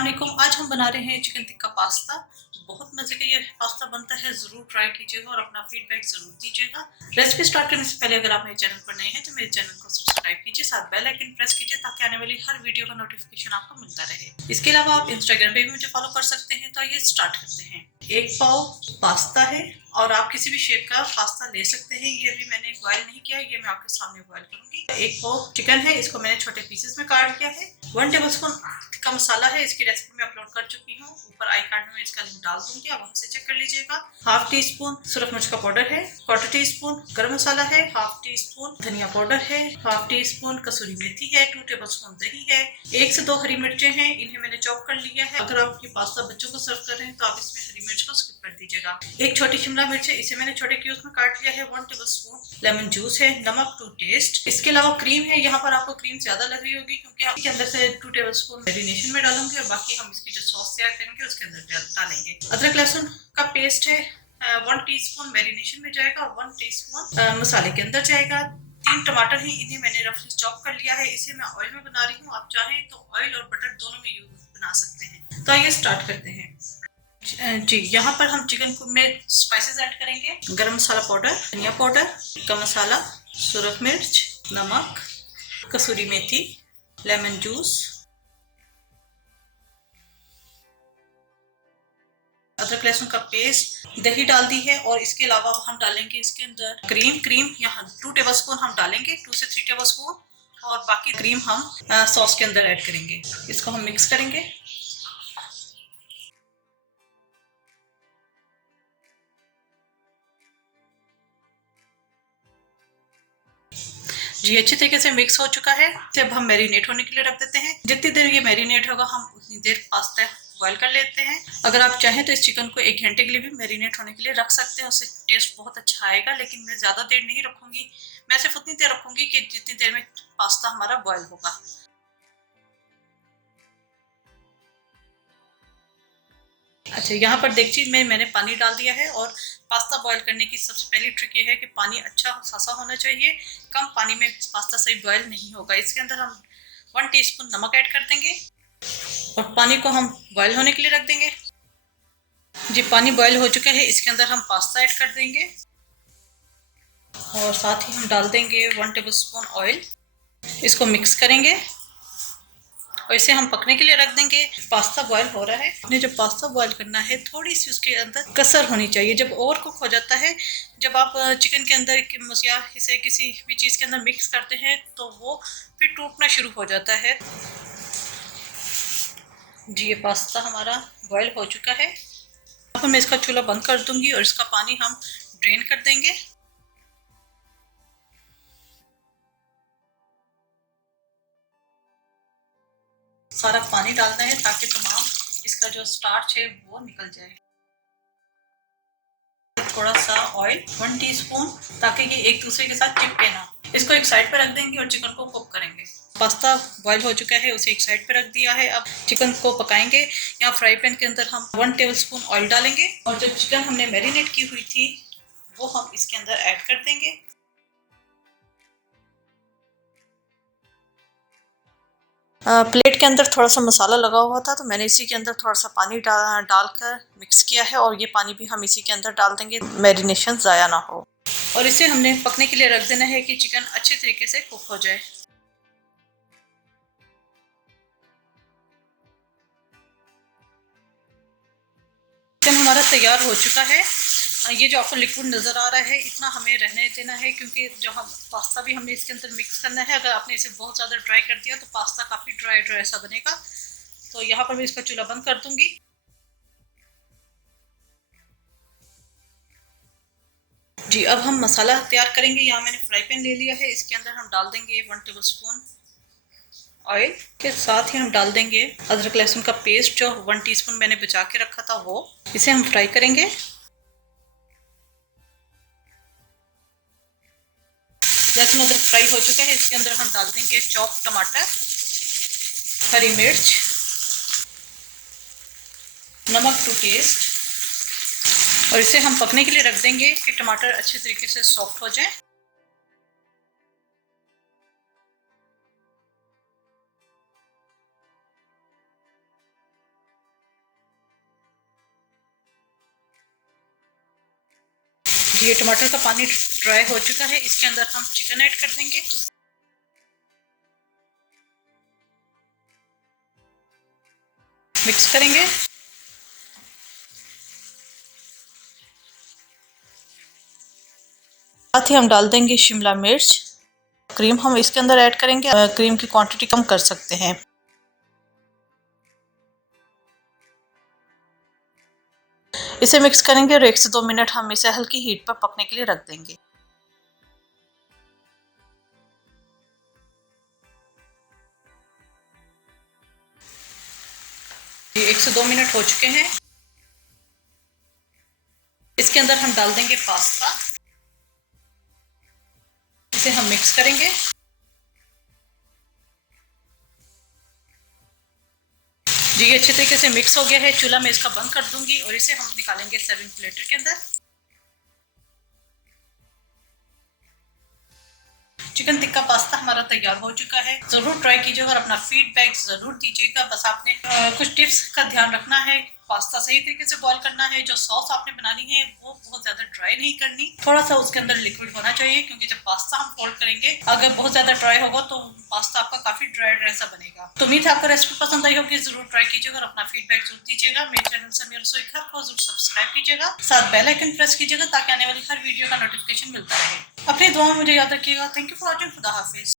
अस्सलाम वालेकुम। आज हम बना रहे हैं चिकन टिक्का पास्ता। बहुत मज़े का ये पास्ता बनता है, ज़रूर ट्राई कीजिएगा और अपना फीडबैक ज़रूर दीजिएगा। रेसिपी स्टार्ट करने से पहले अगर आप मेरे चैनल पर नए हैं तो मेरे चैनल को सब्सक्राइब कीजिए, साथ बेल आइकन प्रेस कीजिए ताकि आने वाली हर वीडियो का नोटिफिकेशन आपको मिलता रहे। इसके अलावा आप इंस्टाग्राम पे भी मुझे फॉलो कर सकते हैं। तो ये स्टार्ट करते हैं। 1 पाव पास्ता है और आप किसी भी शेप का पास्ता ले सकते हैं। ये भी मैंने बॉयल नहीं किया, ये मैं आपके सामने बॉयल करूंगी। 1 पाव चिकन है, इसको मैंने छोटे पीसेस में काट लिया है। 1 टेबलस्पून का मसाला है, इसकी रेसिपी मैं अपलोड कर चुकी हूँ, ऊपर आई कार्ड में इसका लिंक डाल दूंगी, आप वहां से चेक कर लीजिएगा। 1/2 टीस्पून सुरख मिर्च का पाउडर है, 1/4 टीस्पून गरम मसाला है, 1/2 टीस्पून धनिया पाउडर है, 1/2 टीस्पून कसूरी मेथी है, 2 टेबलस्पून दही है, 1 से 2 हरी मिर्चें हैं, इन्हें मैंने चॉप कर लिया है। अगर आप ये पास्ता बच्चों को सर्व कर रहे हैं तो आप इसमें हरी मिर्च को स्किप कर दीजिएगा। 1 छोटी शिमला मिर्च है, इसे मैंने छोटे क्यूब्स में काट लिया है। 1 टेबलस्पून लेमन जूस है, नमक टू टेस्ट। इसके अलावा क्रीम है, यहाँ पर आपको क्रीम ज्यादा लग रही होगी क्योंकि इसके अंदर से 2 टेबलस्पून मैरिनेशन में डालूंगी और बाकी हम इसकी जो सॉस तैयार करेंगे उसके अंदर डालेंगे। अदरक लहसुन का पेस्ट है, 1 टीस्पून मैरिनेशन में जाएगा और 1 टीस्पून मसाले के अंदर जाएगा। 3 टमाटर हैं, इन्हें मैंने रफली चॉप कर लिया है। इसे मैं ऑयल में बना रही हूँ, आप चाहें तो ऑयल और बटर दोनों में यूज बना सकते हैं। तो आइए स्टार्ट करते हैं। जी, यहाँ पर हम चिकन में स्पाइसेस ऐड करेंगे। गरम मसाला पाउडर, धनिया पाउडर, टिक्का मसाला, सुरख मिर्च, नमक, कसूरी मेथी, लेमन जूस, अदरक लहसुन का पेस्ट, दही डाल दी है और इसके अलावा हम डालेंगे इसके अंदर क्रीम यहाँ 2 टेबलस्पून हम डालेंगे, 2 से 3 टेबलस्पून, और बाकी क्रीम हम सॉस के अंदर ऐड करेंगे। इसको हम मिक्स करेंगे। जी, अच्छी तरीके से मिक्स हो चुका है। अब हम मैरिनेट होने के लिए रख देते हैं। जितनी देर ये मैरिनेट होगा हम उतनी देर पास्ता बॉयल कर लेते हैं। अगर आप चाहें तो इस चिकन को 1 घंटे के लिए भी मैरिनेट होने के लिए रख सकते हैं, उससे टेस्ट बहुत अच्छा आएगा, लेकिन मैं ज़्यादा देर नहीं रखूंगी। मैं सिर्फ उतनी देर रखूंगी कि जितनी देर में पास्ता हमारा बॉयल होगा। अच्छा, यहाँ पर डेगची में मैंने पानी डाल दिया है और पास्ता बॉयल करने की सबसे पहली ट्रिक ये है कि पानी अच्छा खासा होना चाहिए। कम पानी में पास्ता सही बॉयल नहीं होगा। इसके अंदर हम 1 टीस्पून नमक ऐड कर देंगे और पानी को हम बॉयल होने के लिए रख देंगे। जी, पानी बॉयल हो चुका है, इसके अंदर हम पास्ता ऐड कर देंगे और साथ ही हम डाल देंगे 1 टेबलस्पून ऑयल। इसको मिक्स करेंगे और इसे हम पकने के लिए रख देंगे। पास्ता बॉयल हो रहा है। आपने जब पास्ता बॉयल करना है थोड़ी सी उसके अंदर कसर होनी चाहिए। जब ओवर कुक हो जाता है, जब आप चिकन के अंदर या इसे किसी भी चीज़ के अंदर मिक्स करते हैं तो वो फिर टूटना शुरू हो जाता है। जी, ये पास्ता हमारा बॉयल हो चुका है। अब मैं इसका चूल्हा बंद कर दूंगी और इसका पानी हम ड्रेन कर देंगे। सारा पानी डालना है ताकि तमाम इसका जो स्टार्च है वो निकल जाए। थोड़ा सा ऑयल, 1 टीस्पून, ताकि ये एक दूसरे के साथ चिपके ना। इसको एक साइड पे रख देंगे और चिकन को कुक करेंगे। पास्ता बॉईल हो चुका है, उसे एक साइड पे रख दिया है। अब चिकन को पकाएंगे। यहाँ फ्राई पैन के अंदर हम 1 टेबलस्पून ऑयल डालेंगे और जो चिकन हमने मैरिनेट की हुई थी वो हम इसके अंदर ऐड कर देंगे। प्लेट के अंदर थोड़ा सा मसाला लगा हुआ था तो मैंने इसी के अंदर थोड़ा सा पानी डालकर मिक्स किया है और ये पानी भी हम इसी के अंदर डाल देंगे, मैरिनेशन ज़ाया ना हो। और इसे हमने पकने के लिए रख देना है कि चिकन अच्छे तरीके से कुक हो जाए। चिकन हमारा तैयार हो चुका है। ये जो आपको लिक्विड नज़र आ रहा है इतना हमें रहने देना है क्योंकि जो हम पास्ता भी हमने इसके अंदर मिक्स करना है। अगर आपने इसे बहुत ज़्यादा ड्राई कर दिया तो पास्ता काफ़ी ड्राई ड्राई सा बनेगा। तो यहाँ पर मैं इसका चूल्हा बंद कर दूंगी। जी, अब हम मसाला तैयार करेंगे। यहाँ मैंने फ्राई पैन ले लिया है, इसके अंदर हम डाल देंगे 1 टेबलस्पून ऑयल के साथ ही हम डाल देंगे अदरक लहसुन का पेस्ट जो 1 टीस्पून मैंने बचा के रखा था वो। इसे हम फ्राई करेंगे। लहसुन अदरक फ्राई हो चुका है, इसके अंदर हम डाल देंगे चॉप टमाटर, हरी मिर्च, नमक टू टेस्ट और इसे हम पकने के लिए रख देंगे कि टमाटर अच्छे तरीके से सॉफ्ट हो जाए। ये टमाटर का पानी ड्राई हो चुका है, इसके अंदर हम चिकन ऐड कर देंगे। मिक्स करेंगे। साथ ही हम डाल देंगे शिमला मिर्च। क्रीम हम इसके अंदर ऐड करेंगे, क्रीम की क्वांटिटी कम कर सकते हैं। इसे मिक्स करेंगे और 1 से 2 मिनट हम इसे हल्की हीट पर पकने के लिए रख देंगे। ये 1 से 2 मिनट हो चुके हैं। इसके अंदर हम डाल देंगे पास्ता। इसे हम मिक्स करेंगे। जी ये अच्छे तरीके से मिक्स हो गया है। चूल्हा मैं इसका बंद कर दूंगी और इसे हम निकालेंगे सर्विंग प्लेटर के अंदर। चिकन टिक्का पास्ता हमारा तैयार हो चुका है। जरूर ट्राई कीजिएगा और अपना फीडबैक जरूर दीजिएगा। बस आपने कुछ टिप्स का ध्यान रखना है। पास्ता सही तरीके से बॉईल करना है। जो सॉस आपने बनानी है वो बहुत ज्यादा ड्राई नहीं करनी, थोड़ा सा उसके अंदर लिक्विड होना चाहिए, क्योंकि जब पास्ता हम फोल्ड करेंगे अगर बहुत ज्यादा ड्राई होगा तो पास्ता आपका काफी ड्राई सा बनेगा। तो उम्मीद है आपको रेसिपी पसंद आई होगी। जरूर ट्राई कीजिएगा और अपना फीडबैक जरूर दीजिएगा। मेरे चैनल समीर रसोई घर को जरूर सब्सक्राइब कीजिएगा, साथ बेल आइकन प्रेस कीजिएगा ताकि आने वाली हर वीडियो का नोटिफिकेशन मिलता रहे। अपनी दुआ में मुझे याद रखिएगा। Thank you for watching. खुदा हाफिज।